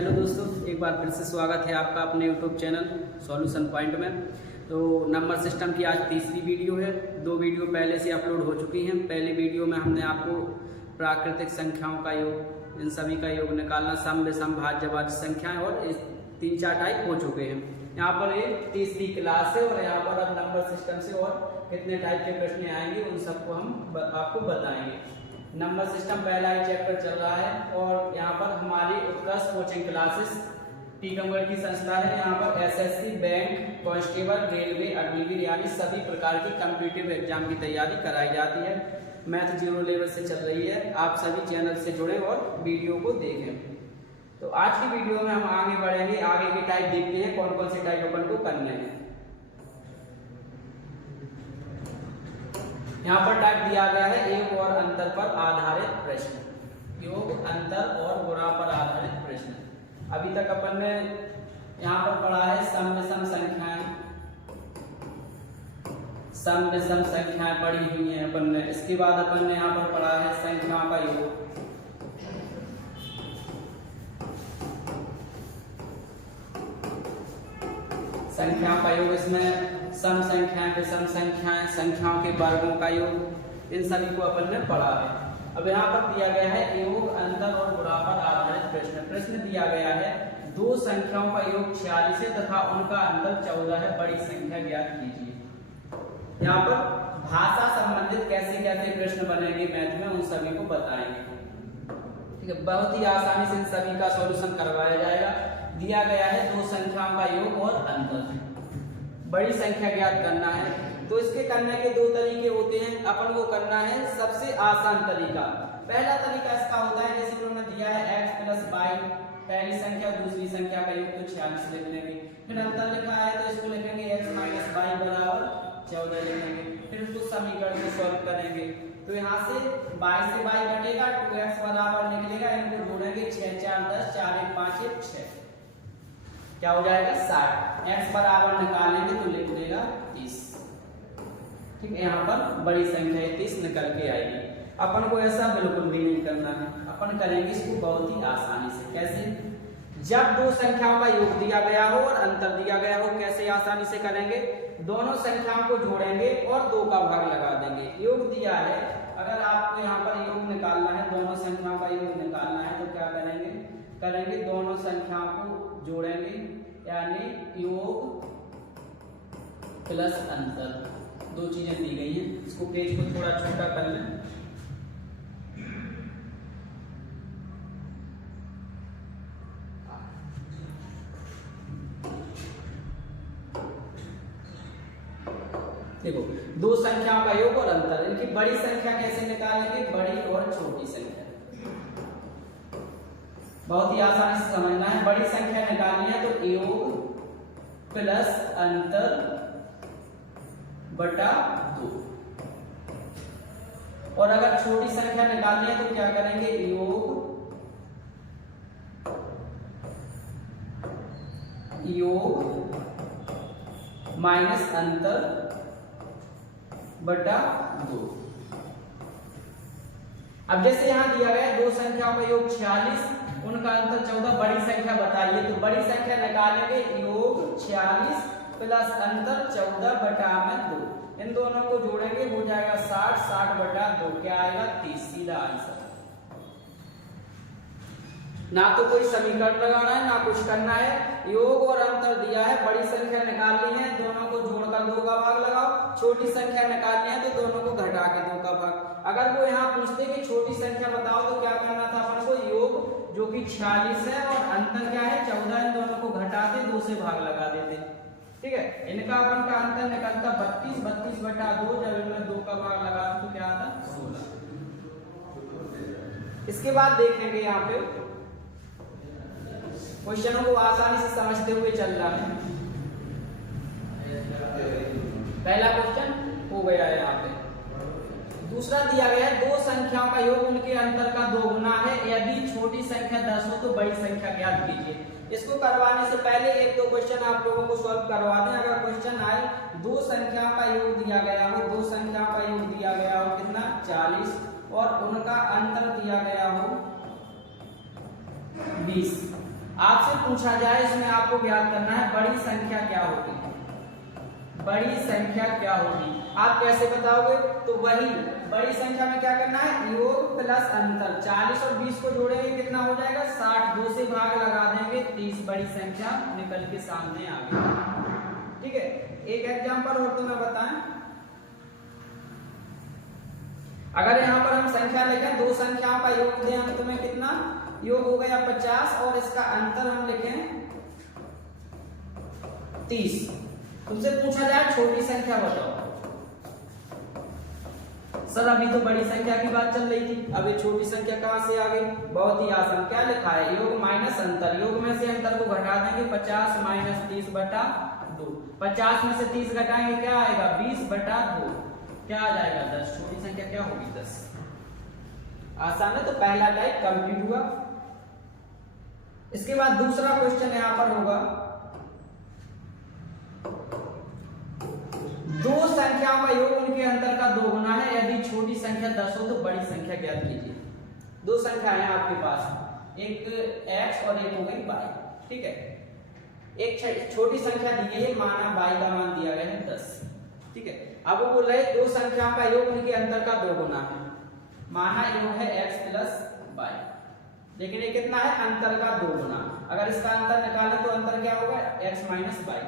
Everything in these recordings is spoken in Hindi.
हेलो दोस्तों, एक बार फिर से स्वागत है आपका अपने यूट्यूब चैनल सॉल्यूशन पॉइंट में। तो नंबर सिस्टम की आज तीसरी वीडियो है। 2 वीडियो पहले से अपलोड हो चुकी हैं। पहली वीडियो में हमने आपको प्राकृतिक संख्याओं का योग, इन सभी का योग निकालना, सम विषम भाज्य भाज्य संख्याएं और 3-4 टाइप हो चुके हैं। यहाँ पर ये तीसरी क्लास है और यहाँ पर अब नंबर सिस्टम से और कितने टाइप के प्रश्न आएंगे उन सबको हम आपको बताएंगे। नंबर सिस्टम पहला ही चैप्टर चल रहा है और यहाँ पर हमारी उत्कर्ष कोचिंग क्लासेस टीकमगढ़ की संस्था है। यहाँ पर SSC, bank, constable, railway, Agniveer यानी सभी प्रकार की कॉम्पिटिटिव एग्जाम की तैयारी कराई जाती है। मैथ 0 लेवल से चल रही है। आप सभी चैनल से जुड़े और वीडियो को देखें। तो आज की वीडियो में हम आगे बढ़ेंगे, आगे की टाइप देखते हैं कौन कौन से टाइप अपन को करने हैं। यहाँ पर टाइप दिया गया है एक और अंतर पर आधारित प्रश्न, योग, अंतर और गुणा पर आधारित प्रश्न। अभी तक अपन ने यहाँ पर पढ़ा है सम विषम संख्याएं, सम विषम संख्याएं पढ़ी हुई हैं अपन ने। इसके बाद अपन ने यहाँ पर पढ़ा है संख्याओं का योग, संख्याओं का योग। इसमें सम संख्याएं, विषम संख्याएं, संख्याओं के वर्गों का योग, इन सभी को अपन ने पढ़ा है। अब यहाँ पर दिया गया है योग, अंतर और गुणा पर आधारित प्रश्न। प्रश्न दिया गया है 2 संख्याओं का योग 46 है तथा उनका अंतर 14 है, बड़ी संख्या ज्ञात कीजिए। यहाँ पर भाषा संबंधित कैसे कैसे प्रश्न बनेंगे मैथ में, उन सभी को बताएंगे। ठीक है, बहुत ही आसानी से इन सभी का सॉल्यूशन करवाया जाएगा। दिया गया है 2 संख्याओं का योग और अंतर, बड़ी संख्या ज्ञात करना है। तो इसके करने के 2 तरीके होते हैं। अपन को करना है सबसे आसान तरीका। पहला तरीका इसका होता है जैसे उन्होंने दिया है x + y, पहली संख्या दूसरी संख्या का योग तो 46 लिख लेंगे। फिर अंतर लिखा है तो इसको लिखेंगे x - y = 14 लिखेंगे। फिर उसको समीकरण में सॉल्व करेंगे तो यहाँ से y से y कटेगा, 2x बराबर निकलेगा, इनको जोड़ेंगे 6 × 4 = 10, 4 × 1 = 5 = 6, क्या हो जाएगा 60। x बराबर निकालेंगे तो लिख देगा 30। ठीक है, यहाँ पर बड़ी संख्या 30 निकल के आएगी। अपन को ऐसा बिल्कुल भी नहीं करना है, अपन करेंगे इसको बहुत ही आसानी से। कैसे? जब 2 संख्याओं का योग दिया गया हो और अंतर दिया गया हो, कैसे आसानी से करेंगे? दोनों संख्याओं को जोड़ेंगे और 2 का भाग लगा देंगे। योग दिया है, अगर आपको यहाँ पर योग निकालना है, दोनों संख्याओं का योग निकालना है तो क्या करेंगे दोनों संख्याओं को जोड़ेंगे यानी योग प्लस अंतर। 2 चीजें दी गई हैं। इसको पेज को थोड़ा छोटा कर लें। देखो, 2 संख्याओं का योग और अंतर, इनकी बड़ी संख्या कैसे निकालेंगे? बड़ी और छोटी संख्या बहुत ही आसानी से समझना है। बड़ी संख्या निकालनी है तो योग प्लस अंतर बटा 2, और अगर छोटी संख्या निकालनी है तो क्या करेंगे? योग माइनस अंतर बटा 2। अब जैसे यहां दिया गया 2 संख्याओं का योग 46, उनका अंतर 14, बड़ी संख्या बताइए। तो बड़ी संख्या निकालेंगे योग 46 प्लस अंतर 14 बटा 2। इन दोनों को जोड़ेंगे हो जाएगा 60, 60 बटा 2 क्या आएगा? 30, सीधा आंसर। ना तो कोई समीकरण लगाना है ना कुछ करना है। योग और अंतर दिया है, बड़ी संख्या निकालनी है, दोनों को जोड़कर 2 का भाग लगाओ। छोटी संख्या निकालनी है तो दोनों को घटा के 2 का भाग। अगर वो यहाँ पूछते कि छोटी संख्या बताओ तो क्या करना था अपन को? योग जो कि 46 है और अंतर क्या है 14, इन दोनों को घटा के 2 से भाग लगा देते। ठीक है, इनका अपन का अंतर निकलता 32, 32 बटा 2, जब इनमें 2 का भाग लगा तो क्या आता? 16। इसके बाद देखेंगे यहाँ पे क्वेश्चनों को आसानी से समझते हुए चल रहा है। पहला क्वेश्चन हो गया है यहाँ पे। दूसरा दिया गया है 2 संख्याओं का योग, उनके अंतर का 2 गुना है, यदि छोटी संख्या 10 हो तो बड़ी संख्या ज्ञात कीजिए। इसको करवाने से पहले 1-2 क्वेश्चन आप लोगों को सॉल्व करवा दें। अगर क्वेश्चन आए 2 संख्याओं का योग दिया गया हो, 2 संख्याओं का योग दिया गया हो कितना? 40, और उनका अंतर दिया गया हो 20। आपसे पूछा जाए इसमें आपको ज्ञात करना है बड़ी संख्या क्या होगी, बड़ी संख्या क्या होगी, आप कैसे बताओगे? तो वही बड़ी संख्या में क्या करना है, योग प्लस अंतर। 40 और 20 को जोड़ेंगे कितना हो जाएगा 60, 2 से भाग लगा देंगे 30, बड़ी संख्या निकल के सामने आ गई। ठीक है, एक एग्जांपल और तुम्हें बताएं, अगर यहाँ पर हम संख्या लिखें, दो संख्याओं का योग दें हम तुम्हें कितना योग हो गया 50 और इसका अंतर हम लिखें 30। तुमसे पूछा जाए छोटी संख्या बताओ, सर अभी तो बड़ी संख्या की बात चल रही थी, अब ये छोटी संख्या कहां से आ गई? बहुत ही आसान, क्या लिखा है योग माइनस अंतर, योग में से अंतर को घटा देंगे 50 माइनस 30 बटा 2, 50 में से 30 घटाएंगे क्या आएगा 20 बटा 2, क्या आ जाएगा 10। छोटी संख्या क्या होगी 10। आसान है, तो पहला टाइप कंप्लीट हुआ। इसके बाद दूसरा क्वेश्चन यहां पर होगा, दो संख्याओं का योग उनके अंतर का 2 गुना है, यदि छोटी संख्या 10 हो तो बड़ी संख्या ज्ञात कीजिए। दो संख्या है आपके पास, एक x और एक हो गई y। ठीक है, एक छोटी संख्या दी गई है, माना y का मान दिया गया है 10। ठीक है, अब वो बोल रहे दो संख्याओं का योग उनके अंतर का 2 गुना है, माना योग है x प्लस y, लेकिन ये कितना है अंतर का 2 गुना। अगर इसका अंतर निकालें तो अंतर क्या होगा x माइनस y,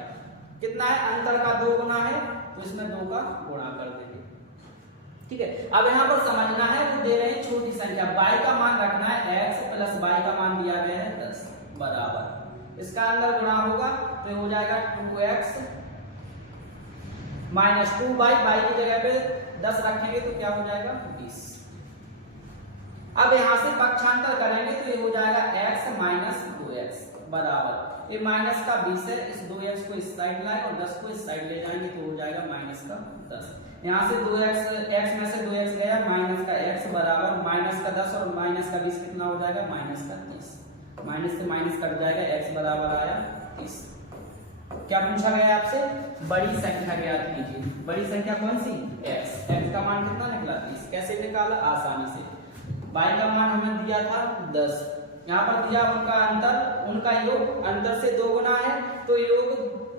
कितना है अंतर का 2 गुना है, तो इसमें 2 का गुणा कर देंगे। ठीक है, अब यहाँ पर समझना है वो दे रहे हैं छोटी संख्या, y का मान रखना है x प्लस y का मान दिया गया है 10 बराबर, इसका अंदर गुणा होगा तो हो जाएगा 2x माइनस 2y, y की जगह पे 10 रखेंगे तो क्या हो जाएगा 20। अब यहां से पक्षांतर करेंगे तो ये हो जाएगा x माइनस 2x बराबर, ये माइनस का 20 है, इस 2x को इस साइड लाए और 10 को इस साइड ले जाएंगे तो हो जाएगा माइनस का 10। यहाँ से 2x, x में से 2x गया, माइनस का x बराबर माइनस का 10 और माइनस का 20 कितना हो जाएगा माइनस का 30, माइनस से माइनस कट जाएगा, x बराबर आया 30। क्या पूछा गया आपसे? बड़ी संख्या ज्ञात कीजिए। बड़ी संख्या कौन सी? x, x का मान कितना निकला 30। कैसे निकाला? आसानी से, y का मान हमें दिया था 10, यहाँ पर दिया उनका अंतर, उनका योग अंतर से 2 गुना है, तो योग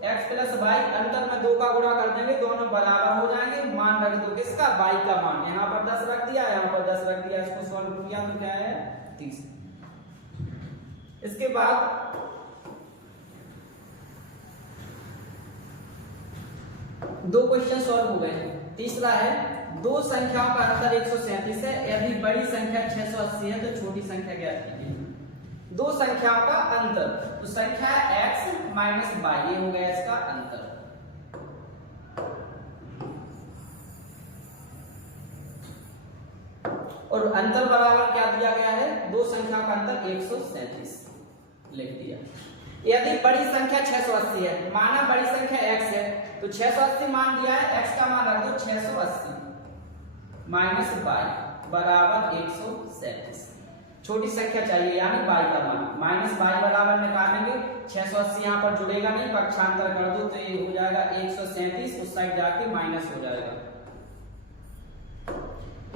x प्लस y, अंतर में 2 का गुणा कर देंगे, दोनों बराबर हो जाएंगे, मान रख दो किसका y का मान, यहाँ पर 10 रख दिया, यहाँ पर 10 रख दिया, इसको सॉल्व किया तो क्या है 30। इसके बाद दो क्वेश्चन सॉल्व हो गए। तीसरा है दो संख्याओं का अंतर 137 है, यदि बड़ी संख्या 680 है तो छोटी संख्या ज्ञात कीजिए। दो संख्याओं का अंतर, तो संख्या x माइनस y, ये हो गया इसका अंतर। और अंतर बराबर क्या दिया गया है? दो संख्याओं का अंतर 137 लिख दिया। यदि बड़ी संख्या 680 है, माना बड़ी संख्या x है, तो 680 मान दिया है, x का मान रख दो 680 माइनस y बराबर 137। छोटी संख्या चाहिए यानी y का मान, माइनस y बराबर निकालेंगे, 680 यहाँ पर जुड़ेगा नहीं, पक्षांतर कर दो तो ये हो जाएगा 137, उस साइड जाके माइनस हो जाएगा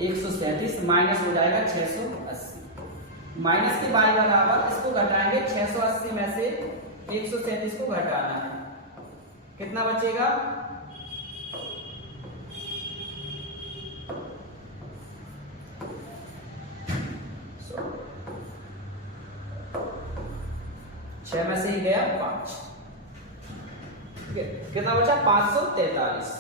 137 माइनस हो जाएगा 680, माइनस के y बराबर, इसको घटाएंगे 680 में से 137 को घटाना है, कितना बचेगा 6 में से ही गया 5, ठीक है, कितना बचा 543।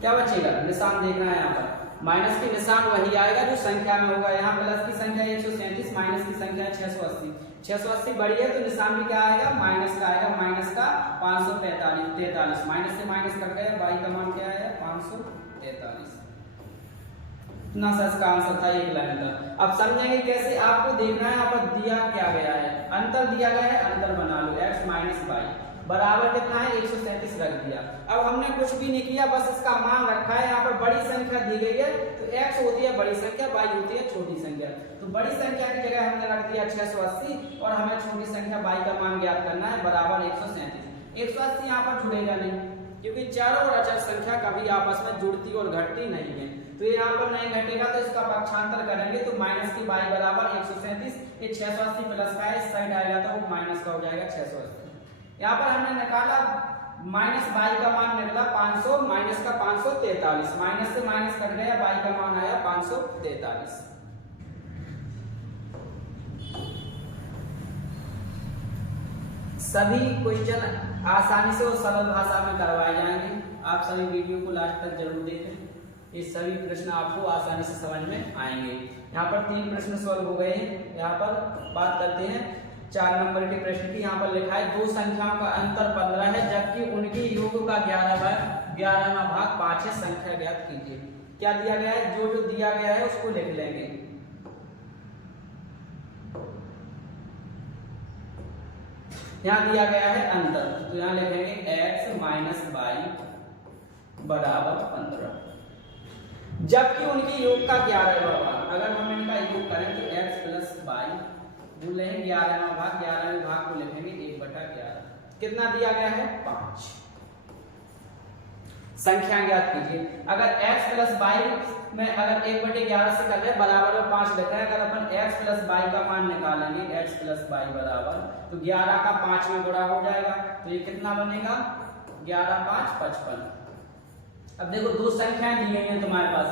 क्या बचेगा? निशान देखना है यहाँ पर, माइनस के निशान वही आएगा जो संख्या में होगा, यहाँ प्लस की संख्या 137, माइनस की संख्या 680, 680 बड़ी है तो निशान भी क्या आएगा माइनस का आएगा, माइनस का 543, माइनस से माइनस कट गया, y का मान क्या आया 543। इतना सा इसका आंसर था एक लाइन का। अब समझेंगे कैसे, आपको देखना है यहाँ पर दिया क्या गया है, अंतर दिया गया है, अंतर बना लो, x माइनस y बराबर कितना है 137 रख दिया। अब हमने कुछ भी नहीं किया, बस इसका मान रखा है, यहाँ पर बड़ी संख्या दी गई है तो x होती है बड़ी संख्या, y होती है छोटी संख्या, तो बड़ी संख्या की जगह हमने रख दिया 680 और हमें छोटी संख्या y का मान ज्ञात करना है बराबर 137। 180 यहाँ पर जुड़ेगा नहीं क्योंकि चर और अचर संख्या कभी आपस में जुड़ती और घटती नहीं है। तो ये यहाँ पर नहीं घटेगा तो इसका पक्षांतर करेंगे तो माइनस की बाई बराबर 137, ये 680 प्लस का है, इस साइड आएगा तो वो माइनस का हो जाएगा 680। यहाँ पर हमने निकाला माइनस बाई का मान निकला 500, माइनस का 543, माइनस से माइनस कट गया, बाई का मान आया 543। सभी क्वेश्चन आसानी से और सरल भाषा में करवाए जाएंगे। आप सभी वीडियो को लास्ट तक जरूर देखें, ये सभी प्रश्न आपको आसानी से समझ में आएंगे। यहाँ पर 3 प्रश्न सॉल्व हो गए हैं। यहाँ पर बात करते हैं 4 नंबर के प्रश्न की। यहाँ पर लिखा है दो संख्याओं का अंतर 15 है जबकि उनके योग का 11वां भाग 5 है, संख्या ज्ञात कीजिए। क्या दिया गया है? जो जो दिया गया है उसको लिख लेंगे। यहाँ दिया गया है अंतर, तो यहाँ लिखेंगे x माइनस बाई बराबर 15, जबकि उनके योग का 11वां भाग। अगर हम इनका योग करें तो x प्लस बाई बोल रहे हैं 11वां भाग, 11वें भाग को लिखेंगे 1/11। कितना दिया गया है? 5। संख्या ज्ञात कीजिए। अगर x प्लस बाई में अगर 1/11 से कर रहे बराबर में 5 लिख रहे हैं, अगर अपन x प्लस बाई का मान निकालेंगे, x प्लस बाई बराबर तो 11 का 5 में गुणा हो जाएगा, तो ये कितना बनेगा? 11 5 55। अब देखो दो संख्याएं दी गई हैं तुम्हारे पास,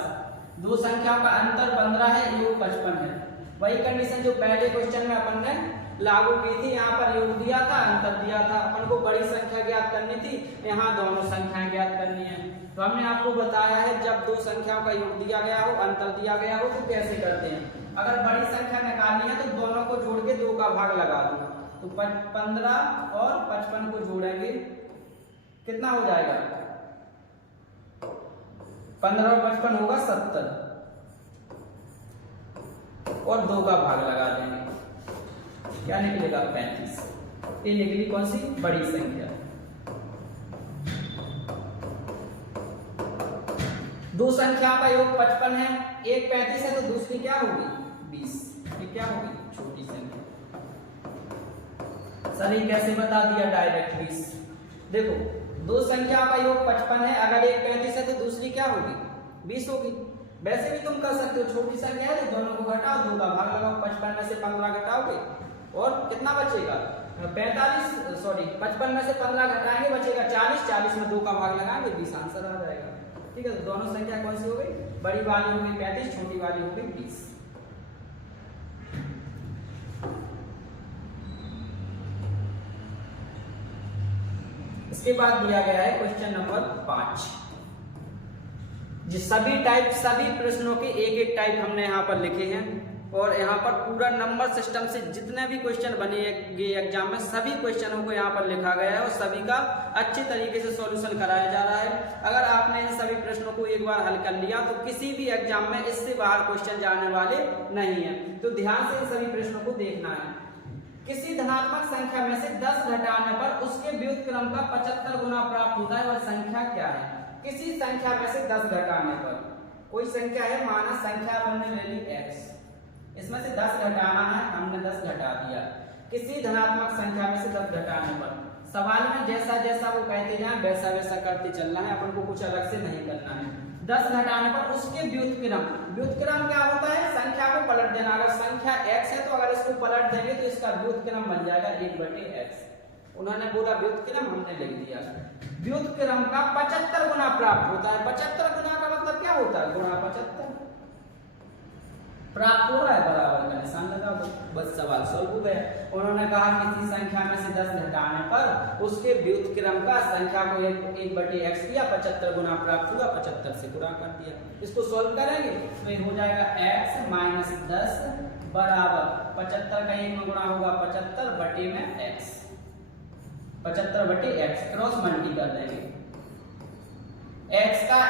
दो संख्याओं का अंतर 15 है, योग 55 है। वही कंडीशन जो पहले क्वेश्चन में अपन ने लागू की थी, यहाँ पर योग दिया था, अंतर दिया था, अपन को बड़ी संख्या ज्ञात करनी थी, यहाँ दोनों संख्याएं ज्ञात करनी है। तो हमने आपको बताया है जब दो संख्याओं का योग दिया गया हो, अंतर दिया गया हो, तो कैसे करते हैं। अगर बड़ी संख्या निकालनी है तो दोनों को जोड़ के 2 का भाग लगा दो, तो 15 और 55 को जोड़ेंगे, कितना हो जाएगा? 15 और 55 होगा 70, और 2 का भाग लगा देंगे, क्या निकलेगा? 35। ये निकली कौन सी? बड़ी संख्या। दो संख्या का योग 55 है, एक 35 है, तो दूसरी क्या होगी? 20। ये क्या होगी? छोटी संख्या। सर ये कैसे बता दिया डायरेक्ट? 20। देखो दो संख्या का योग 55 है, अगर एक 35 है तो दूसरी क्या होगी? 20 होगी। वैसे भी तुम कर सकते हो, छोटी संख्या है तो दोनों को घटाओ, 2 का भाग लगाओ, 55 में से 15 घटाओगे और कितना बचेगा? 55 में से 15 घटाएंगे बचेगा 40, 40 में 2 का भाग लगाएंगे 20, आंसर आ जाएगा। ठीक है, तो दोनों संख्या कौन सी हो गई? बड़ी वाली हो गई 35, छोटी वाली हो गई 20। इसके बाद दिया गया है क्वेश्चन नंबर 5। सभी प्रश्नों के एक टाइप हमने यहाँ पर लिखे हैं, और यहाँ पर पूरा नंबर सिस्टम से जितने भी क्वेश्चन बनेंगे एग्जाम में सभी क्वेश्चनों को यहाँ पर लिखा गया है और सभी का अच्छे तरीके से सॉल्यूशन कराया जा रहा है। अगर आपने इन सभी प्रश्नों को एक बार हल कर लिया तो किसी भी एग्जाम में इससे बाहर क्वेश्चन जाने वाले नहीं है। तो ध्यान से इन सभी प्रश्नों को देखना है। किसी धनात्मक संख्या में से 10 घटाने पर उसके व्युत्क्रम का 75 गुना प्राप्त होता है, वह संख्या क्या है? किसी संख्या में से 10 घटाने पर, कोई संख्या है, माना संख्या हमने ले ली x, इसमें से 10 घटाना है, हमने 10 घटा दिया। किसी धनात्मक संख्या में से 10 घटाने पर, सवाल में जैसा जैसा वो कहते जाए वैसा वैसा करते चलना है, अपन को कुछ अलग से नहीं करना है। 10 घटाने पर उसके व्युत्क्रम क्या होता है? संख्या को पलट देना। अगर संख्या x है तो अगर इसको पलट देंगे तो इसका व्युत्क्रम बन जाएगा 1/x। उन्होंने बोला व्युत्क्रम, हमने लिख दिया। व्युत्क्रम का 75 गुना प्राप्त होता है। 75 गुना का मतलब क्या होता है? गुणा 75 प्राप्त हो रहा है, बराबर का निशान लगा दो, बस सवाल सॉल्व हो गया। उन्होंने कहा किसी संख्या में से 10 घटाने पर उसके व्युत्क्रम का संख्या को 1/x किया, 75 गुना प्राप्त हुआ, 75 से गुणा कर दिया। इसको सॉल्व करेंगे तो ये हो जाएगा x माइनस 10 बराबर 75 का 1 में गुणा होगा 75 बटे में x, 75 बटे x, क्रॉस मल्टी कर देंगे। x का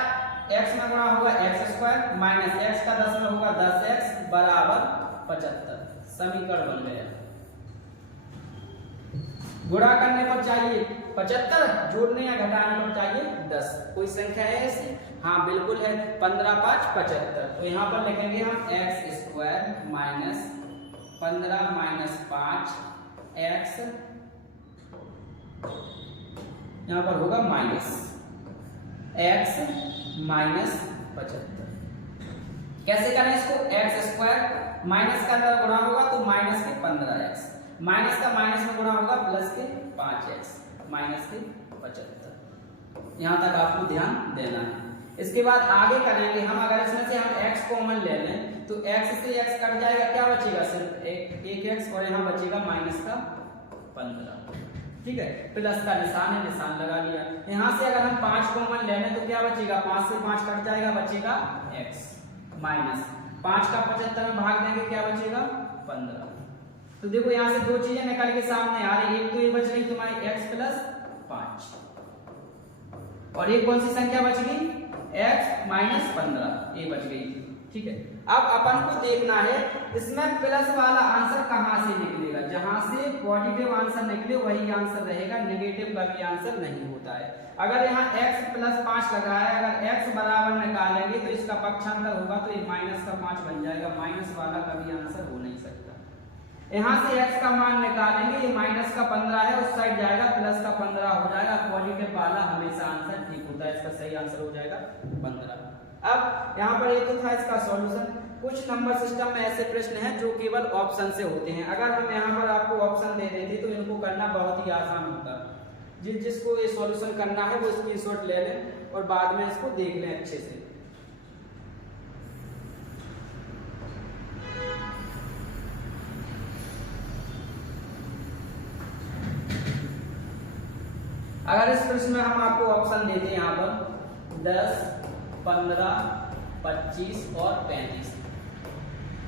x में गुणा होगा x² माइनस x का 10 में होगा 10x बराबर 75। समीकरण बन गया। गुणा करने पर चाहिए 75, जोड़ने या घटाने पर चाहिए 10। कोई संख्या है ऐसी? हाँ बिल्कुल है, 15 5 75। तो यहाँ पर लिखेंगे हम x² माइनस 15 माइनस 5x, यहाँ पर होगा माइनस x माइनस 75। कैसे करें इसको, एक्स स्क्वायर माइनस का अंदर गुणा होगा तो माइनस के 15x, माइनस का माइनस में गुणा होगा प्लस के 5x माइनस के 75। यहाँ तक आपको ध्यान देना है। इसके बाद आगे करेंगे हम, अगर इसमें से हम x कॉमन ले लें तो x से x कट जाएगा, क्या बचेगा, सिर्फ एक x और यहाँ बचेगा माइनस का 15। ठीक है, प्लस का निशान है, निशान लगा लिया। यहाँ से अगर हम 5 कॉमन ले लें तो क्या बचेगा, 5 से 5 कट जाएगा, बचेगा x माइनस 5 का 75 में भाग देंगे, क्या बचेगा 15। तो देखो यहाँ से दो चीजें निकल के सामने आ रही, एक तो ये बच रही तुम्हारी x प्लस 5 और एक कौन सी संख्या बच गई, x माइनस 15, ये बच गई। ठीक है, अब अपन को देखना है इसमें प्लस वाला आंसर कहां से निकलेगा, जहां से पॉजिटिव आंसर निकले वही आंसर रहेगा, नेगेटिव का भी आंसर नहीं होता है। अगर यहाँ x प्लस 5 लगा है, अगर x बराबर निकालेंगे तो इसका पक्षांतर होगा तो ये माइनस का 5 बन जाएगा, माइनस वाला का भी आंसर हो नहीं सकता। यहाँ से x का मान निकालेंगे, ये माइनस का 15 है, उस साइड जाएगा प्लस का 15 हो जाएगा, पॉजिटिव वाला हमेशा आंसर ठीक होता है, इसका सही आंसर हो जाएगा 15। अब यहाँ पर ये तो था इसका सॉल्यूशन। कुछ नंबर सिस्टम में ऐसे प्रश्न हैं जो केवल ऑप्शन से होते हैं, अगर हम यहाँ पर आपको ऑप्शन दे देते तो इनको करना बहुत ही आसान होता। जिसको ये सॉल्यूशन करना है वो स्क्रीनशॉट ले लें और बाद में इसको देख लें अच्छे से। अगर इस प्रश्न में हम आपको ऑप्शन देते हैं यहाँ पर 10, 15, 25 और 35।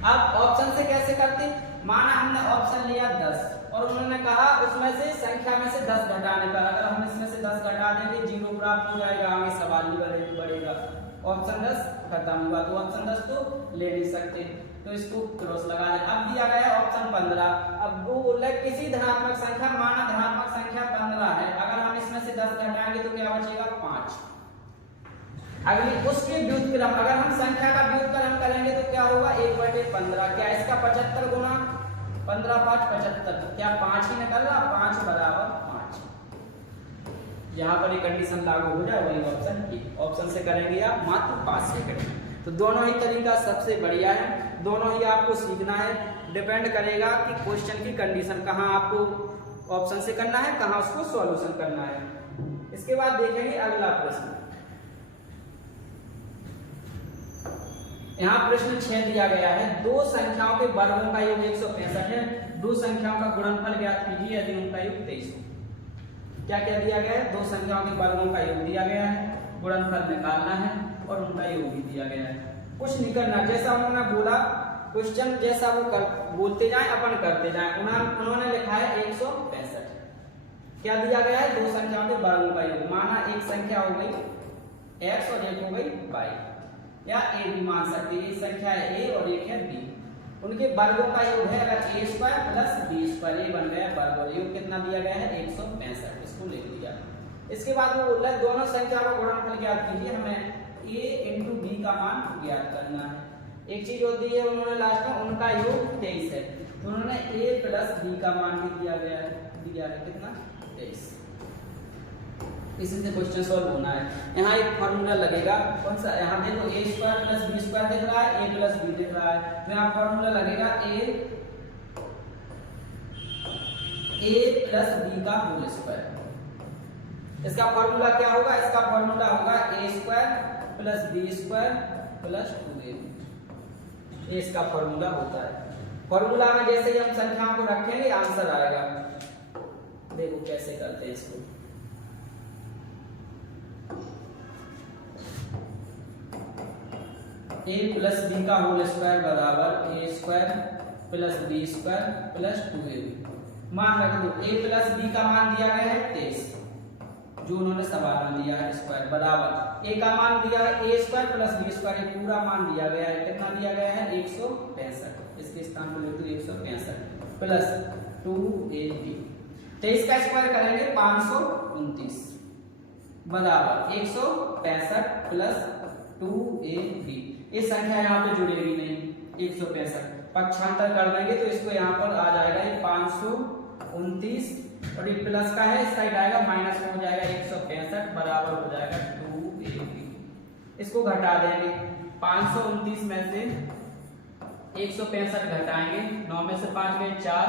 अब ऑप्शन से कैसे करते, माना हमने ऑप्शन लिया 10 और उन्होंने कहा उसमें से संख्या में से 10 घटाने पर, अगर हम इसमें से 10 घटा देंगे 0 प्राप्त हो जाएगा, आगे सवाल ही बढ़ेगा। ऑप्शन 10 खत्म हुआ तो ऑप्शन 10 तो ले नहीं सकते, तो इसको क्रॉस लगा दें। अब दिया गया है ऑप्शन 15। अब वो बोला किसी धनात्मक संख्या, माना धनात्मक संख्या 15 है, अगर हम इसमें से 10 घटाएंगे तो क्या बचेगा 5। अगली उसके व्युत्क्रम, अगर हम संख्या का व्युत्क्रम करेंगे तो क्या होगा 1/15, क्या इसका 75 गुना 15 5 75, क्या 5 ही निकल रहा, 5 बराबर 5। यहाँ पर ये कंडीशन लागू हो जाए वही ऑप्शन ठीक। ऑप्शन से करेंगे आप मात्र 5 से करेंगे, तो दोनों ही तरीका सबसे बढ़िया है, दोनों ही आपको सीखना है। डिपेंड करेगा कि क्वेश्चन की कंडीशन कहाँ आपको ऑप्शन से करना है, कहाँ उसको सॉल्यूशन करना है। इसके बाद देखेंगे अगला प्रश्न। यहाँ प्रश्न 6 दिया गया है, दो संख्याओं के वर्गों का योग 165 है, दो संख्याओं का गुणनफल ज्ञात कीजिए यदि उनका योग 23 हो। क्या क्या दिया गया है, दो संख्याओं के वर्गों का योग दिया गया है, गुणनफल निकालना है और उनका योग भी दिया गया है। कुछ नहीं करना, जैसा उन्होंने बोला क्वेश्चन जैसा वो बोलते जाए अपन करते जाए। उन्होंने लिखा है 165। क्या दिया गया है, दो संख्याओं के वर्गों का योग, माना एक संख्या हो गई x और एक हो गई y, या a भी मान सकते हैं, एक संख्या है a और एक है b, उनके वर्गों का योग है अगर a² प्लस b², ये बन गया वर्ग और योग कितना दिया गया है 165, इसको लिख दिया। इसके बाद वो बोल रहा है दोनों संख्या का गुणनफल ज्ञात कीजिए, हमें a इंटू b का मान ज्ञात करना है। एक चीज और दी है उन्होंने लास्ट में, उनका योग 23 है, तो उन्होंने a प्लस b का मान भी दिया है कितना 23। इसी से क्वेश्चन सॉल्व होना है। यहाँ एक फॉर्मूला लगेगा, कौन सा, यहाँ देखो a² प्लस b² दिख रहा है, a प्लस b दिख रहा है, तो यहाँ फॉर्मूला लगेगा a प्लस b का होल स्क्वायर। इसका फॉर्मूला क्या होगा, इसका फॉर्मूला होगा a² plus b² plus 2ab, ये इसका फॉर्मूला होता है। फॉर्मूला में जैसे ही हम संख्याओं को रखेंगे आंसर आएगा। देखो कैसे करते हैं इसको, a प्लस b का होल स्क्वायर बराबर a² plus b² plus 2ab। मान रख दो a प्लस b का मान दिया गया है 23, जो उन्होंने सवाल में दिया है स्क्वायर, बराबर a का मान दिया है a² प्लस b², ये पूरा मान दिया गया है, कितना दिया गया है 165, इसके स्थान पर लिख दो 165 प्लस 2ab। 23 का स्क्वायर करेंगे 529 बराबर 165 प्लस 2ab। ये संख्या यहाँ पे जुड़ेगी नहीं, 165 पक्षांतर कर देंगे तो इसको यहाँ पर आ जाएगा ये 529 और ये प्लस का है, इस साइड आएगा माइनस में हो जाएगा 165 बराबर हो जाएगा 2ab। इसको घटा देंगे। 529 में से 165 घटाएंगे, 9 में से 5 गए 4,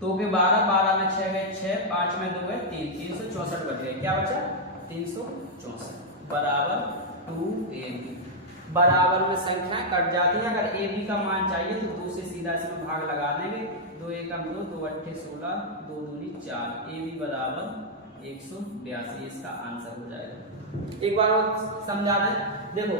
2 के 12, 12 में 6 गए 6, 5 में 2 गए 3, 364 बच गए। क्या बचा? 364 बराबर 2ab। बराबर में संख्याएं कट जाती हैं। अगर ab का मान चाहिए तो 2 से सीधा इसमें भाग लगा देंगे। 2 एकम 2, 2 अट्ठे 16, 2 दूनी 4, ab बराबर 182। इसका आंसर हो जाएगा। एक बार और समझा दें। देखो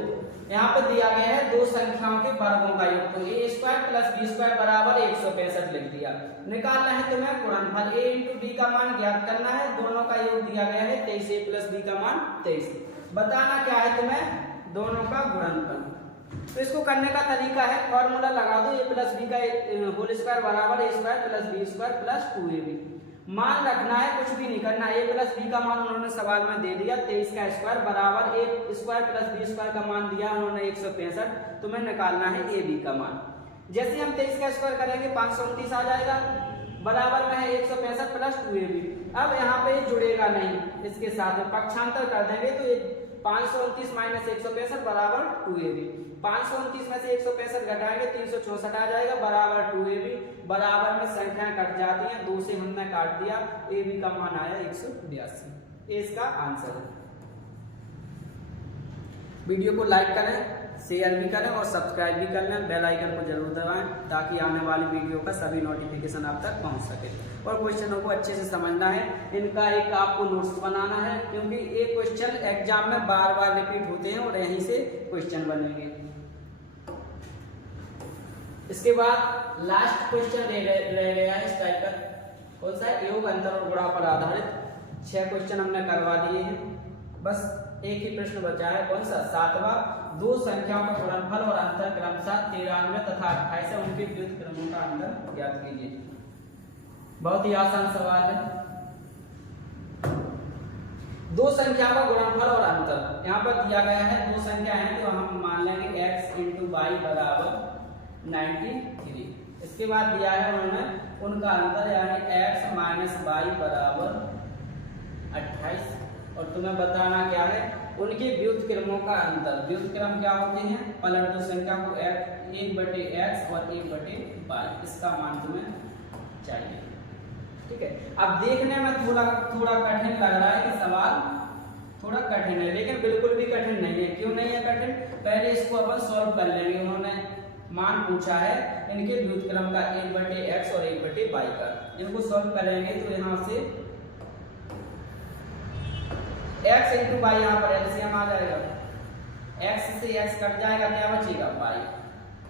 यहाँ पे दिया गया है दो संख्याओं के वर्गों का योग, तो a square plus b square बराबर 165 लिख दिया। निकालना है तुम्हें गुणनफल, a इंटू b का मान ज्ञात करना है। दोनों का योग दिया गया है 23, a प्लस b का मान 23। बताना क्या है तुम्हें? दोनों का गुणनफल। तो इसको करने का तरीका है, फॉर्मूला लगा दो, a प्लस b का होल स्क्वायर बराबर a square plus b square plus 2ab। मान रखना है, कुछ भी नहीं करना। a प्लस b का मान उन्होंने सवाल में दे दिया 23 का स्क्वायर बराबर a square plus b square का मान दिया उन्होंने 165। तुम्हें निकालना है ab का मान। जैसे हम 23 का स्क्वायर करेंगे 529 आ जाएगा, बराबर में है 165 प्लस 2ab। अब यहाँ पे जुड़ेगा नहीं, इसके साथ में पक्षांतर कर देंगे तो 529 माइनस 165 बराबर 2ab। 529 में से 165 घटाएंगे 364 आ जाएगा बराबर 2ab। बराबर में संख्याएं कट जाती हैं, 2 से हमने काट दिया, ab का मान आया 182। ये इसका आंसर है। वीडियो को लाइक करें, शेयर भी करें और सब्सक्राइब भी कर लें। बेल आइकन को जरूर दबाएं ताकि आने वाली वीडियो का सभी नोटिफिकेशन आप तक पहुंच सके। और क्वेश्चनों को अच्छे से समझना है, इनका एक आपको नोट्स बनाना है, क्योंकि ये क्वेश्चन एग्जाम में बार बार रिपीट होते हैं और यहीं से क्वेश्चन बनेंगे। इसके बाद लास्ट क्वेश्चन रह गया है इस टाइप का। कौन सा है? योग, अंतर और गुणा पर आधारित 6 क्वेश्चन हमने करवा दिए हैं। बस एक ही प्रश्न बचा है, कौन सा? 7वां। दो संख्याओं का गुणनफल और अंतर क्रमशः 93 तथा 28 है, उनके व्युत्क्रमों का अंतर ज्ञात कीजिए। बहुत ही आसान सवाल है। दो संख्याओं का गुणनफल और अंतर यहाँ पर दिया गया है। दो संख्या है तो हम मान लेंगे x इंटू वाई बराबर 93। इसके बाद दिया है उन्होंने उनका अंतर यानी x माइनस वाई बराबर 28। और तुम्हें बताना क्या है? उनके व्युत्क्रमों का अंतर। व्युत्क्रम क्या होते हैं? पलट दो संख्या को 1/x और 1/y। इसका मान तुम्हें चाहिए। ठीक है। अब देखने में थोड़ा कठिन लग रहा है कि सवाल थोड़ा कठिन है, लेकिन बिल्कुल भी कठिन नहीं है। क्यों नहीं है कठिन? पहले इसको अपन सॉल्व कर लेंगे। उन्होंने मान पूछा है इनके व्युत्क्रम का 1/x और 1/y का। इनको सॉल्व करेंगे तो यहाँ से x इंटू वाई, यहाँ पर एलसीएम आ जाएगा। x से x कट जाएगा, क्या बचेगा? y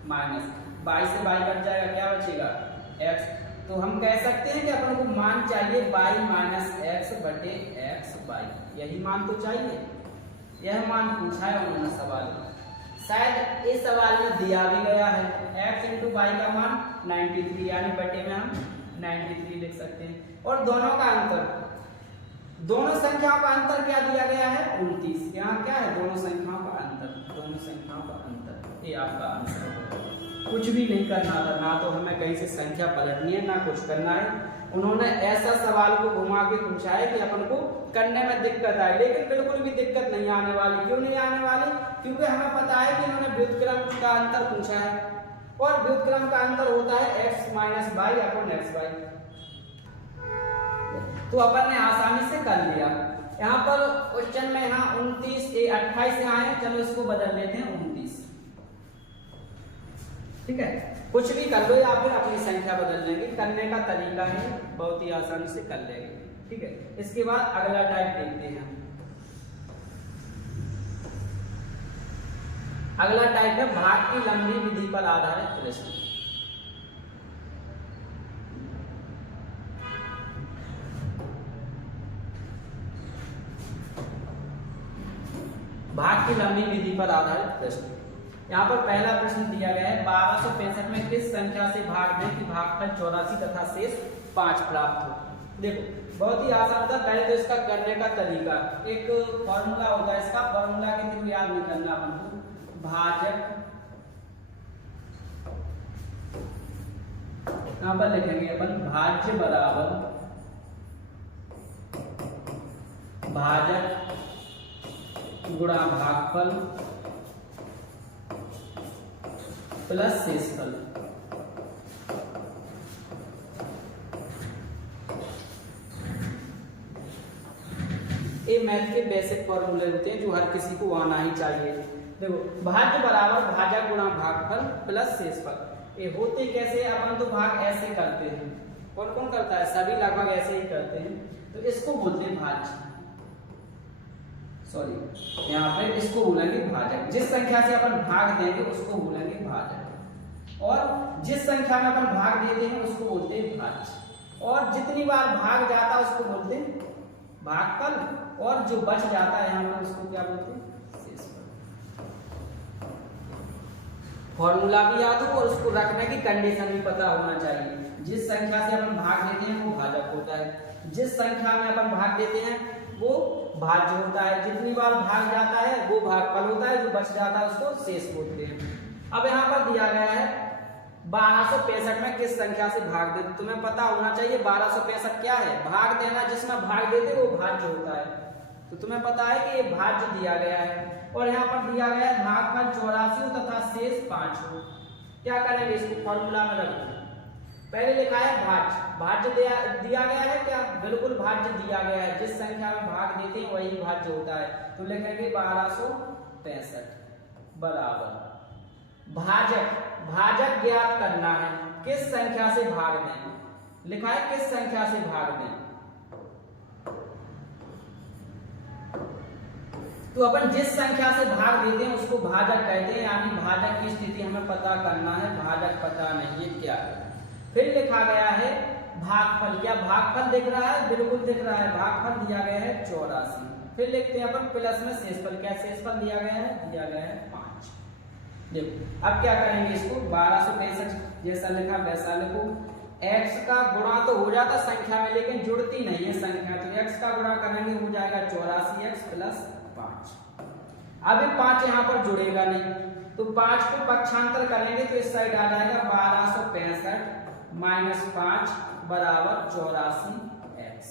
माइनस y से y कट जाएगा, क्या बचेगा? x। तो हम कह सकते हैं कि अपन को मान चाहिए y माइनस x/xy। यही मान तो चाहिए। यह मान पूछा है उन्होंने सवाल में। शायद इस सवाल में दिया भी गया है x इंटू वाई का मान 93, यानी बटे में हम 93 लिख सकते हैं। और दोनों का अंतर, दोनों संख्याओं का अंतर क्या दिया गया है? 29। यहाँ क्या है? दोनों संख्याओं का अंतर। दोनों संख्याओं का अंतर, ये आपका आंसर है। कुछ भी नहीं करना था, ना तो हमें कहीं से संख्या पलटनी है ना कुछ करना है। उन्होंने ऐसा सवाल को घुमा के पूछा है कि अपन को करने में दिक्कत आए, लेकिन बिल्कुल भी दिक्कत नहीं आने वाली। क्यों नहीं आने वाली? क्योंकि हमें पता है कि इन्होंने व्युत्क्रम का अंतर पूछा है और व्युत्क्रम का अंतर होता है x minus y upon xy। तो अपन ने आसानी से कर लिया। यहाँ पर क्वेश्चन में यहाँ 29, 28 यहाँ है, चलो इसको बदल लेते हैं 29। ठीक है। कुछ भी कर लो या फिर अपनी संख्या बदल लेंगे। करने का तरीका है, बहुत ही आसानी से कर लेंगे। ठीक है। इसके बाद अगला टाइप देखते हैं। अगला टाइप है भाग की लंबी विधि पर आधारित प्रश्न। भाग की लंबी विधि पर आधारित प्रश्न। यहाँ पर पहला प्रश्न दिया गया है 1265 में किस संख्या से भाग दें कि भागफल 84 तथा शेष 5 प्राप्त हो। देखो बहुत ही आसान था। पहले तो इसका करने का तरीका, एक फॉर्मूला होता है इसका, फॉर्मूला के थ्रू याद नहीं करना हमको। भाजक, यहाँ पर लिखेंगे अपन भाज्य बराबर भाजक गुणा भागफल प्लस शेषफल। ये मैथ के बेसिक फॉर्मूले होते हैं जो हर किसी को आना ही चाहिए। देखो भाज्य बराबर भाजक गुणा भागफल प्लस शेषफल। ये होते कैसे, अपन तो भाग ऐसे करते हैं, कौन कौन करता है, सभी लगभग ऐसे ही करते हैं, तो इसको बोलते हैं भाज्य, सॉरी यहाँ पे इसको बोलेंगे भाजक। जिस संख्या से अपन भाग देंगे उसको बोलेंगे भाजक, और जिस संख्या में अपन भाग देते हैं उसको बोलते हैं भाज्य, और जितनी बार भाग जाता है उसको बोलते हैं भागफल, और जो बच जाता है यहाँ पर उसको क्या बोलते हैं, शेषफल। फॉर्मूला भी याद हो और उसको रखने की कंडीशन भी पता होना चाहिए। जिस संख्या से अपन भाग देते हैं वो भाजक होता है, जिस संख्या में अपन भाग देते हैं वो भाज्य होता है, जितनी बार भाग जाता है वो भागफल होता है, जो बच जाता है उसको शेष बोलते हैं। अब यहाँ पर दिया गया है 1265 में किस संख्या से भाग देते, तुम्हें पता होना चाहिए 1265 क्या है, भाग देना, जिसमें भाग देते वो भाज्य होता है, तो तुम्हें पता है कि ये भाज्य दिया गया है। और यहाँ पर दिया गया है भागफल 84 तथा शेष 5 हो। क्या करेंगे, इसको फॉर्मूला में रख दो। पहले लिखा है भाज्य, भाज्य दिया गया है क्या, बिल्कुल भाज्य दिया गया है, जिस संख्या में भाग देते हैं वही भाज्य होता है, तो लिखेंगे 1265 बराबर भाजक, भाजक ज्ञात करना है, किस संख्या से भाग दें, लिखा है किस संख्या से भाग दें, तो अपन जिस संख्या से भाग देते हैं उसको भाजक कहते हैं, यानी भाजक की स्थिति हमें पता करना है, भाजक पता नहीं है क्या है। फिर लिखा गया है भागफल, क्या भागफल दिख रहा है, बिल्कुल दिख रहा है, भागफल दिया गया है 84। फिर लिखते हैं अपन प्लस में शेषफल, क्या शेषफल दिया गया है 5। देखो अब क्या करेंगे, इसको 1265 जैसा लिखा वैसा लिखो। x का गुणा तो हो जाता संख्या में लेकिन जुड़ती नहीं है संख्या, तो x का गुणा करेंगे हो जाएगा 84x प्लस 5। अभी 5 यहाँ पर जुड़ेगा नहीं, तो 5 को पक्षांतर करेंगे तो इस साइड आ जाएगा 1265 माइनस 5 बराबर 84x।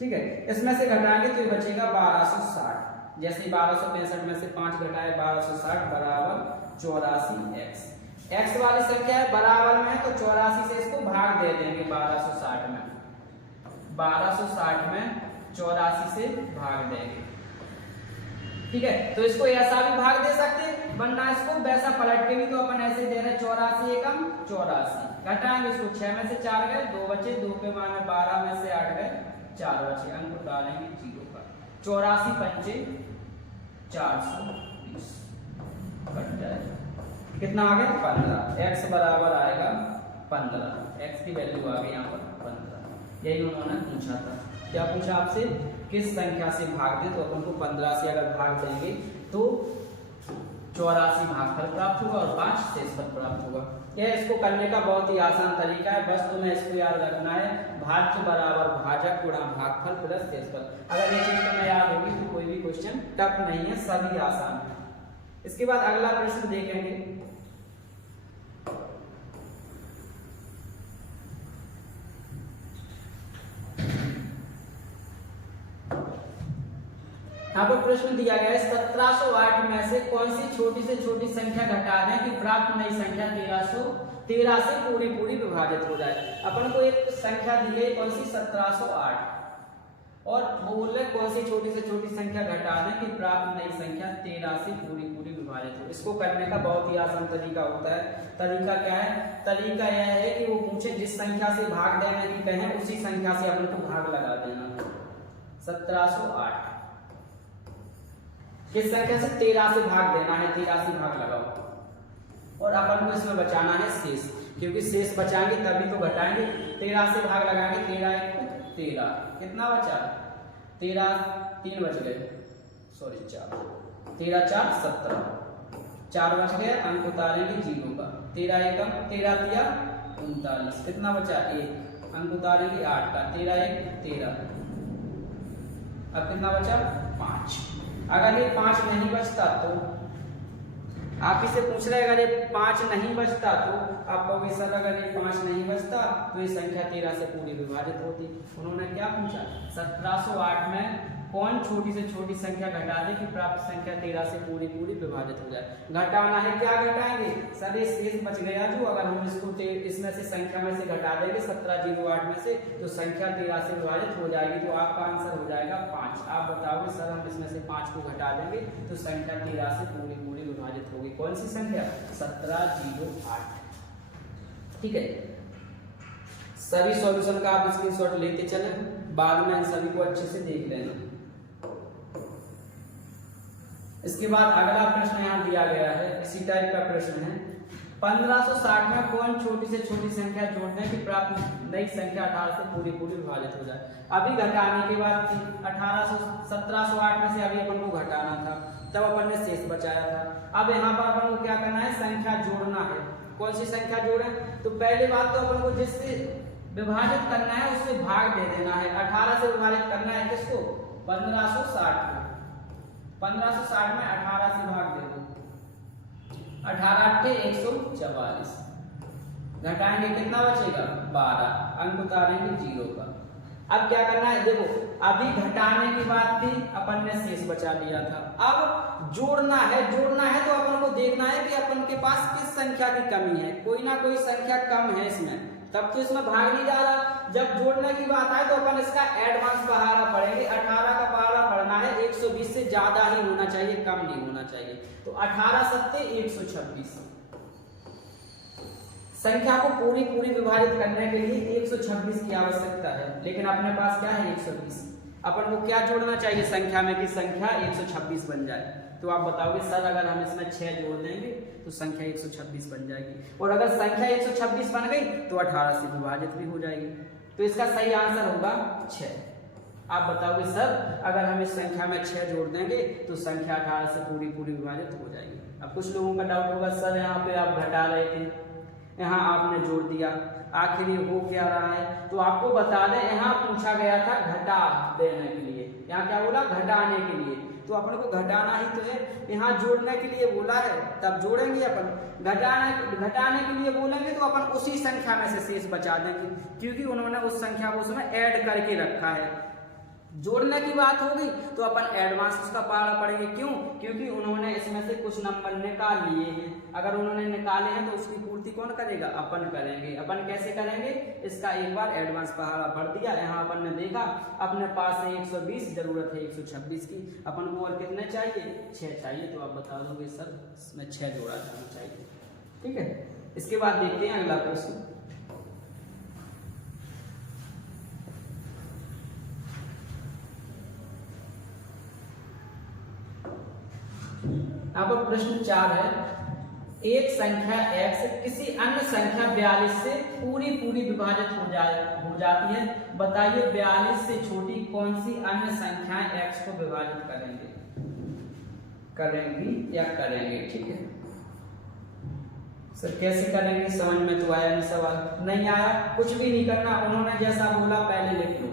ठीक है, इसमें से घटाएंगे तो ये बचेगा 1260। जैसे 1265 में से 5 घटाए 1260 बराबर 84x। x वाली संख्या है बराबर में, तो 84 से इसको भाग दे देंगे 1260 में, 1260 में 84 से भाग देंगे। ठीक है, तो इसको ऐसा भी भाग दे सकते हैं, वरना इसको वैसा पलट के भी तो अपन ऐसे दे रहे 84 एकम 84। घटाएंगे इसको, 6 में से 4 गए 2 बचे, 2 के मान में 12 में से 8 गए 4 बचे, अंक डालेंगे 0 पर। 84 पंचे 420 कट जाएगा, कितना आ गया 15। x बराबर आएगा 15, x की वैल्यू आ गई यहाँ पर 15। यही उन्होंने पूछा था, क्या पूछा आपसे, किस संख्या से भाग दे, तो अपन को 15 से अगर भाग देंगे तो 84 भागफल प्राप्त होगा और 5 शेषफल प्राप्त होगा। यह इसको करने का बहुत ही आसान तरीका है, बस तुम्हें इसको याद रखना है, भाज्य बराबर भाजक गुणा भागफल प्लस शेषफल। अगर ये चीज तुम्हें याद होगी तो कोई भी क्वेश्चन टफ नहीं है, सभी आसान है। इसके बाद अगला प्रश्न देखेंगे। यहाँ पर प्रश्न दिया गया है 1708 में से कौन सी छोटी से छोटी संख्या घटा दें कि प्राप्त नई संख्या 1313 से पूरी विभाजित हो जाए। अपन को एक संख्या दी है कौन सी 1708, और वो बोल रहे कौन सी छोटी से छोटी संख्या घटा दें कि प्राप्त नई संख्या 13 से पूरी विभाजित हो। इसको करने का बहुत ही आसान तरीका होता है। तरीका क्या है, तरीका यह है कि वो पूछे जिस संख्या से भाग देने की कहें उसी संख्या से अपन को भाग लगा देना। 1708 किस संख्या से 13 से भाग देना है, 13 से भाग लगाओ, और अपन को इसमें बचाना है शेष, क्योंकि शेष बचाएंगे तभी तो घटाएंगे। 13 से भाग लगाएंगे, 13 1 13, कितना बचा 13, 3 बच गए, सॉरी 4, 13 4 17, 4 बच गए, अंक उतारेंगे 0 का, 13 1 13 दिया 39, कितना बचा 1, अंक उतारेंगे 8 का, 13 1 13, अब कितना बचा 5। अगर ये 5 नहीं बचता तो आप इसे पूछ रहे, अगर ये 5 नहीं बचता तो आप कहोगे सर अगर ये 5 नहीं बचता तो ये संख्या 13 से पूरी विभाजित होती। उन्होंने क्या पूछा, 1708 में कौन छोटी से छोटी संख्या घटा दे कि प्राप्त संख्या 13 से पूरी पूरी विभाजित हो जाए। घटाना है, क्या घटाएंगे सर, शेष बच गया जो, अगर हम इसको इसमें से संख्या में से घटा देंगे 1708 में से तो संख्या 13 से विभाजित हो जाएगी, तो आपका आंसर हो जाएगा 5। आप बताओगे सर हम इसमें से 5 को घटा देंगे तो संख्या 13 से पूरी पूरी विभाजित होगी। कौन सी संख्या? 1708। ठीक है, सभी सॉल्यूशन का आप स्क्रीनशॉट लेते चले, बाद में इन सभी को अच्छे से देख लेना। इसके बाद अगला प्रश्न यहाँ दिया गया है, इसी टाइप का प्रश्न है। 1560 में कौन छोटी से छोटी संख्या जोड़ दें कि प्राप्त नई संख्या 18 से पूरी पूरी विभाजित हो जाए। अभी घटाने के बाद 1708 में से अभी अपन को घटाना था, तब अपन ने शेष बचाया था। अब यहाँ पर अपन को क्या करना है, संख्या जोड़ना है। कौन सी संख्या जोड़े? तो पहली बात तो अपन को जिससे विभाजित करना है उससे भाग दे देना है। 18 से विभाजित करना है किसको? 1560 को। 1560 में 18 से भाग दे दो, 18 8 144। घटाएंगे कितना बचेगा? 12। अंक उतारेंगे 0 का। अब क्या करना है, देखो अभी घटाने की बात थी, अपन ने शेष बचा लिया था। अब जोड़ना है, जोड़ना है तो अपन को देखना है कि अपन के पास किस संख्या की कमी है। कोई ना कोई संख्या कम है इसमें, तब तो इसमें भाग नहीं डाला। जब जोड़ने की बात आए तो अपन इसका एडवांस पहाड़ा पढ़ेंगे। 18 का पहाड़ा पढ़ना है, 120 से ज्यादा ही होना चाहिए, कम नहीं होना चाहिए। तो 18 सत्ते 126। संख्या को पूरी पूरी विभाजित करने के लिए 126 की आवश्यकता है, लेकिन अपने पास क्या है? 120। अपन को क्या जोड़ना चाहिए संख्या में कि संख्या 126 बन जाए। तो आप बताओगे सर अगर हम इसमें 6 जोड़ देंगे तो संख्या 126 बन जाएगी, और अगर संख्या 126 बन गई तो 18 से विभाजित भी हो जाएगी। तो इसका सही आंसर होगा 6। आप बताओगे सर अगर हम इस संख्या में 6 जोड़ देंगे तो संख्या 18 से पूरी पूरी विभाजित हो जाएगी। अब कुछ लोगों का डाउट होगा सर यहाँ पे आप घटा रहे थे, यहाँ आपने जोड़ दिया, आखिर ये हो क्या रहा है? तो आपको बता दें यहाँ पूछा गया था घटा देने के लिए, यहाँ क्या बोला? घटाने के लिए। तो अपन को घटाना ही तो है, यहाँ जोड़ने के लिए बोला है तब जोड़ेंगे अपन। घटाने के लिए बोलेंगे तो अपन उसी संख्या में से शेष बचा देंगे, क्योंकि उन्होंने उस संख्या को उसमें ऐड करके रखा है। जोड़ने की बात होगी तो अपन एडवांस उसका पहाड़ा पढ़ेंगे। क्यों? क्योंकि उन्होंने इसमें से कुछ नंबर निकाल लिए हैं। अगर उन्होंने निकाले हैं तो उसकी पूर्ति कौन करेगा? अपन करेंगे। अपन कैसे करेंगे? इसका एक बार एडवांस पहाड़ा पढ़ दिया। यहाँ अपन ने देखा अपने पास है 120, जरूरत है 126 की, अपन को और कितने चाहिए? 6 चाहिए। तो आप बता दोगे सर इसमें 6 जोड़ा जाना चाहिए। ठीक है, इसके बाद देखते हैं अगला प्रश्न। अब प्रश्न 4 है, एक संख्या x किसी अन्य संख्या 42 से पूरी पूरी विभाजित हो जाती है। बताइए 42 से छोटी कौन सी अन्य संख्याएं x को विभाजित करेंगी या करेंगे। ठीक है सर कैसे करेंगे? समझ में तो आया नहीं? सवाल नहीं आया? कुछ भी नहीं करना, उन्होंने जैसा बोला पहले लिख लो।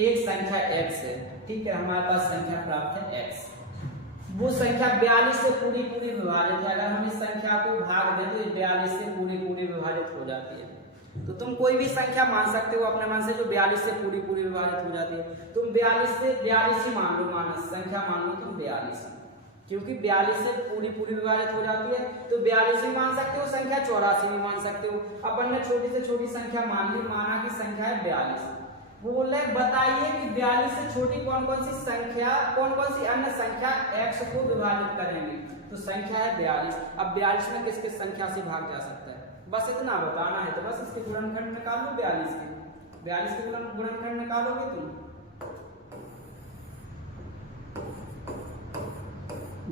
एक संख्या x है, ठीक है, हमारे पास संख्या प्राप्त है x, वो संख्या 42 से पूरी पूरी विभाजित है। अगर हम इस संख्या को भाग दें तो 42 से पूरी पूरी विभाजित हो जाती है। तो तुम कोई भी संख्या मान सकते हो अपने मन से जो 42 से पूरी पूरी विभाजित हो जाती है। तुम 42 से 42 ही मान लो, मानस संख्या मान लो तुम 42, क्योंकि 42 से पूरी पूरी विभाजित हो जाती है। तो 42 भी मान सकते हो, संख्या 84 भी मान सकते हो। अपन ने छोटी से छोटी संख्या मान ली, माना कि संख्या है 42। वो बोल रहे बताइए कि 42 से छोटी कौन कौन सी संख्या, कौन कौन सी अन्य संख्या x को विभाजित करेंगे। तो संख्या है 42। अब 42 में किस किस संख्या से भाग जा सकता है? बस इतना बताना है। तो बस इसके गुणनखंड निकाल लो 42 के गुणनखंड निकालोगे तुम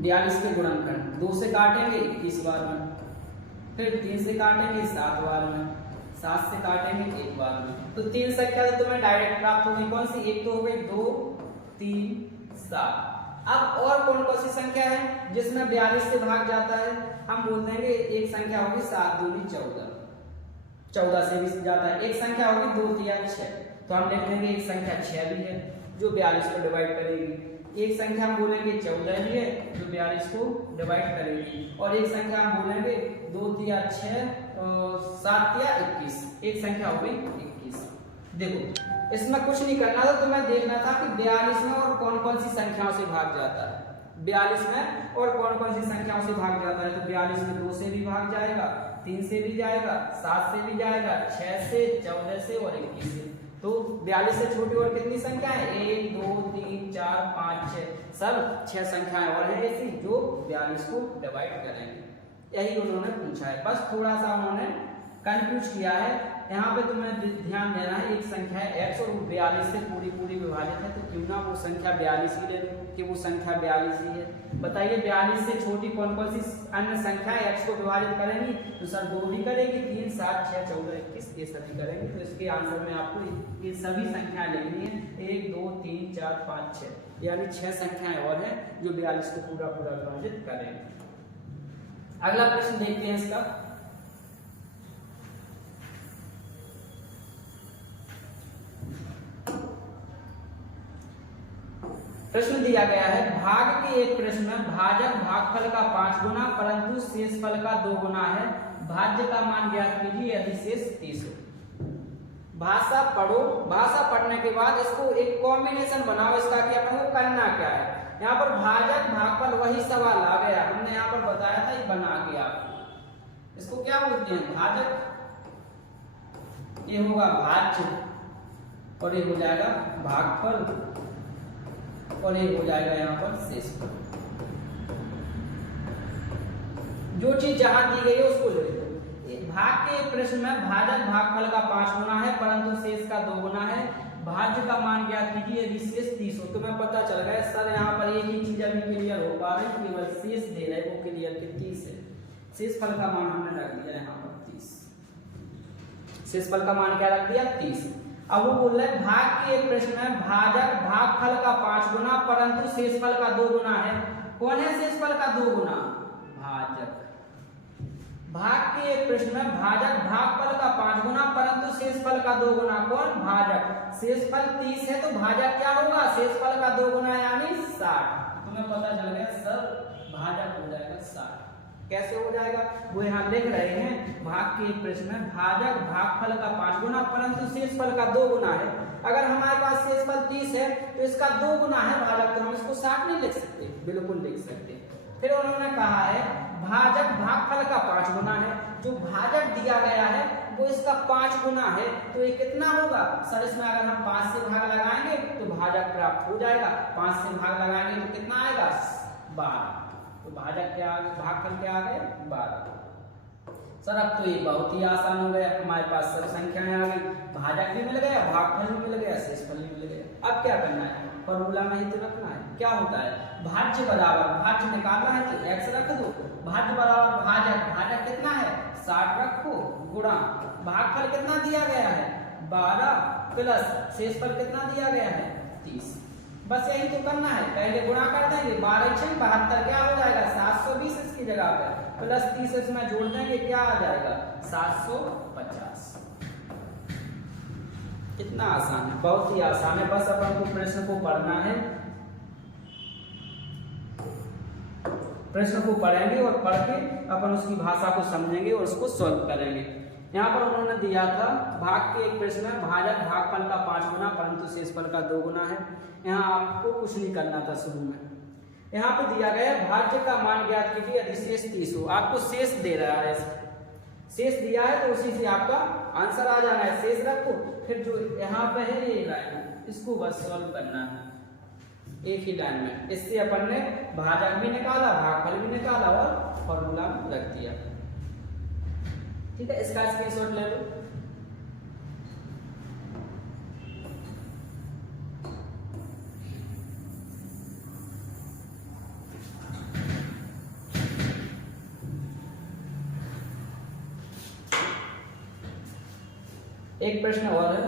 42 के गुणनखंड 2 से काटेंगे 21 बार में, फिर 3 से काटेंगे 7 बार में, 7 से काटेंगे 1 बार में। तो 3 संख्या तो तुम्हें डायरेक्ट प्राप्त होगी। कौन सी? एक तो हो गई 2 3 7। अब और कौन कौन सी संख्या है जिसमें 42 से भाग जाता है? हम बोल देंगे एक संख्या होगी 7 दूनी 14, 14 से भी जाता है। एक संख्या होगी 2 3 6, तो हम लिख देंगे एक संख्या 6 भी है जो 42 को डिवाइड करेगी। एक संख्या हम बोलेंगे 14 भी है जो 42 को डिवाइड करेगी, और एक संख्या हम बोलेंगे 2 3 6 7 3 21, एक संख्या हो गई 21। देखो इसमें कुछ नहीं करना था, तुम्हें देखना था कि 42 में और कौन कौन सी संख्याओं से भाग जाता है। 42 में और कौन कौन सी संख्याओं से भाग जाता है, तो 42 में 2 से भी भाग जाएगा, 3 से भी जाएगा, 7 से भी जाएगा, 6 से, 14 से और 21 से। तो 42 से छोटी और कितनी संख्या है, 1 2 3 4 5 6, सब 6 संख्याएं और हैं ऐसी जो 42 को डिवाइड करेंगे। यही उन्होंने पूछा है, बस थोड़ा सा उन्होंने कंफ्यूज किया है। यहाँ पे तुम्हें ध्यान देना है, एक संख्या है x और वो 42 से पूरी विभाजित है, तो क्यों ना वो संख्या 42 ही ले लो कि वो संख्या 42 ही है। बताइए 42 से छोटी कौन कौन सी अन्य संख्याएं x को विभाजित करेंगी, तो सर 2 भी करेगी, 3 7 6 14 21 ये सभी करेंगे। तो इसके आंसर में आपको ये सभी संख्याएं लिखनी है, 1 2 3 4 5 6, यानी 6 संख्याएं और हैं जो 42 को पूरा विभाजित करेंगे। अगला प्रश्न देखते हैं इसका। प्रश्न दिया गया है, भाग के एक प्रश्न में भाजक भागफल का 5 गुना परंतु शेषफल का 2 गुना है, भाज्य का मान ज्ञात कीजिए यदि शेष 30 हो। भाषा पढ़ो, भाषा पढ़ने के बाद इसको एक कॉम्बिनेशन बनाओ इसका कि अपन को करना क्या है। यहाँ पर भाजक भागफल वही सवाल आ गया, हमने यहाँ पर बताया था, ये बना के आपको इसको क्या बोलते हैं, भाजक, ये होगा भाज्य और ये हो जाएगा भागफल और ये हो जाएगा यहाँ पर शेषफल। जो चीज जहां दी गई है उसको ले लो। भाग के प्रश्न में भाजक भागफल का 5 गुना है परंतु शेष का 2 गुना है, भाज्य का मान ज्ञात कीजिए यदि शेष 30 हो। तुम्हें पता चल गया सर यहाँ पर एक ही चीज अभी क्लियर हो पा रही, केवल शेष दे रहे वो क्लियर कि 30 है। शेषफल का मान हमने रख दिया यहाँ पर 30, शेषफल का मान क्या रख दिया 30। अब वो बोल रहे हैं भाग के एक प्रश्न में भाजक भागफल का 5 गुना परंतु शेषफल का 2 गुना है। कौन है शेषफल का 2 गुना, भाजक। भाग के एक प्रश्न में भाजक भागफल का 5 गुना परंतु शेषफल का 2 गुना, कौन, भाजक। शेषफल 30 है तो भाजक क्या होगा, शेषफल का 2 गुना यानी 60। तुम्हें पता चल गया सर भाजक हो जाएगा 60। कैसे हो जाएगा, वो यहाँ लिख रहे हैं, भाग के एक प्रश्न में भाजक भागफल का 5 गुना परंतु शेषफल का 2 गुना है। अगर हमारे पास शेषफल 30 है तो इसका 2 गुना है भाजक, तो हम इसको 60 नहीं लिख सकते, बिल्कुल लिख सकते। फिर उन्होंने कहा है भाजक भागफल का 5 गुना है, जो भाजक दिया गया है वो इसका 5 गुना है, तो ये कितना होगा सर, इसमें अगर हम 5 से भाग लगाएंगे तो भाजक प्राप्त हो जाएगा, 5 से भाग लगाएंगे तो कितना आएगा 12, तो भाजक क्या आ गया, भागफल क्या आ गया 12। सर अब तो ये बहुत ही आसान हो गया, हमारे पास सब संख्याएं आ गई, भाजक भी मिल गया, भागफल भी मिल गया, शेषफल भी मिल गया। अब क्या करना है, फॉर्मूला में ही तो रखना है। क्या होता है, भाज्य बराबर, भाज्य निकालना है तो x रख दो, भाज्य बराबर भाजक, भाजक कितना है 60 रखो, गुणा भागफल कितना दिया गया है 12 प्लस शेषफल कितना दिया गया है 30। बस यही तो करना है, पहले गुणा कर देंगे, 12 6 72 क्या हो जाएगा 720 इसकी जगह पे, प्लस 30 इसमें जोड़ देंगे क्या आ जाएगा 750। कितना आसान है, बहुत ही आसान है, बस अपन को प्रश्न को पढ़ना है, प्रश्न को पढ़ेंगे और पढ़ के अपन उसकी भाषा को समझेंगे और उसको सॉल्व करेंगे। यहाँ पर उन्होंने दिया था भाग के एक प्रश्न में भाजक भागफल का 5 गुना परंतु शेषफल का 2 गुना है। यहाँ आपको कुछ नहीं करना था शुरू में, यहाँ पे दिया गया भाज्य का मान ज्ञात कीजिए यदि शेष 30 हो। आपको शेष दे रहा है, शेष दिया है तो उसी से आपका आंसर आ जाना है, शेष रखो, फिर जो यहाँ पे है ये लाइन इसको बस सॉल्व करना है एक ही लाइन में। इससे अपन ने भाजक भी निकाला, भागफल भी निकाला और फॉर्मूला रख दिया। ठीक है, इसका स्क्रीनशॉट ले लो। एक प्रश्न और है,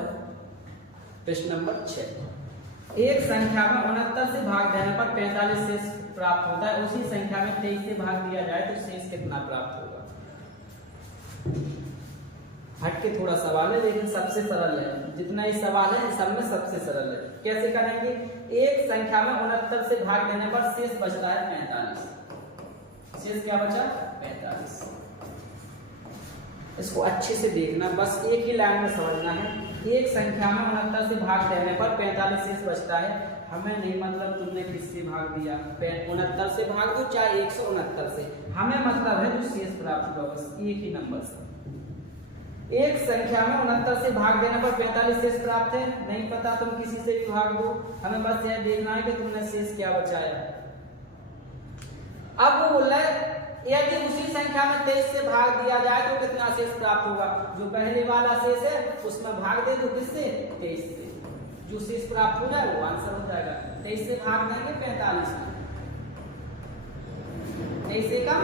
प्रश्न नंबर 6। एक संख्या में 69 से भाग देने पर 45 शेष प्राप्त होता है, उसी संख्या में 23 से भाग दिया जाए तो शेष कितना प्राप्त होगा। हटके थोड़ा सवाल है लेकिन सबसे सरल है, जितना ही सवाल है सब में सबसे सरल है। कैसे करेंगे, एक संख्या में 69 से भाग देने पर शेष बचता है 45। शेष क्या बचा 45। इसको अच्छे से देखना, बस एक ही लाइन में समझना है। एक संख्या में 69 से भाग देने पर 45 शेष बचता है। हमें नहीं मतलब तुमने किससे भाग दिया, 69 से भाग दो चाहे 169 से, हमें मतलब है जो शेष प्राप्त होगा बस एक ही नंबर से। एक संख्या में 69 से भाग देने पर 45 शेष प्राप्त है, नहीं पता तुम किसी से भी भाग दो, हमें बस यह देखना है कि तुमने शेष क्या बचाया। अब वो बोल रहा है यदि उसी संख्या में 23 से भाग दिया जाए तो कितना शेष प्राप्त होगा। जो पहले वाला शेष है उसमें भाग दे दो किससे, 23 से, जो शेष प्राप्त हो जाए वो आंसर हो जाएगा। 23 से भाग देंगे 45 में, 23 से कम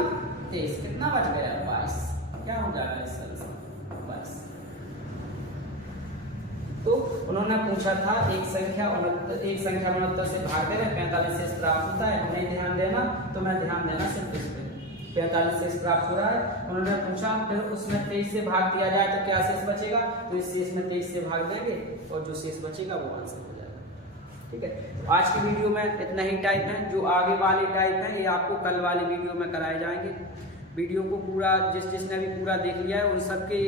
23, कितना बच गया 22, क्या हो जाएगा इस आंसर 22। तो उन्होंने पूछा था एक संख्या 69 से भाग दे 45 शेष प्राप्त होता है, नहीं ध्यान देना तो मैं ध्यान देना सिर्फ इस पे 45 शेष प्राप्त हो रहा है। उन्होंने पूछा फिर उसमें 23 से भाग दिया जाए तो क्या शेष बचेगा, तो इस शेष में 23 से भाग देंगे और जो शेष बचेगा वो आंसर हो जाएगा। ठीक है, तो आज की वीडियो में इतना ही टाइप है, जो आगे वाले टाइप है ये आपको कल वाली वीडियो में कराए जाएंगे। वीडियो को पूरा जिसने भी पूरा देख लिया है उन सबके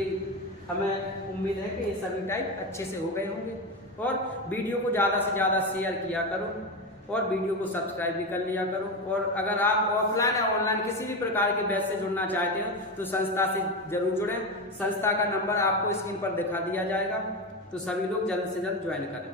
हमें उम्मीद है कि ये सभी टाइप अच्छे से हो गए होंगे। और वीडियो को ज़्यादा से ज़्यादा शेयर किया करो और वीडियो को सब्सक्राइब भी कर लिया करो। और अगर आप ऑफलाइन या ऑनलाइन किसी भी प्रकार के बैच से जुड़ना चाहते हो तो संस्था से जरूर जुड़ें। संस्था का नंबर आपको स्क्रीन पर दिखा दिया जाएगा, तो सभी लोग जल्द से जल्द ज्वाइन करें।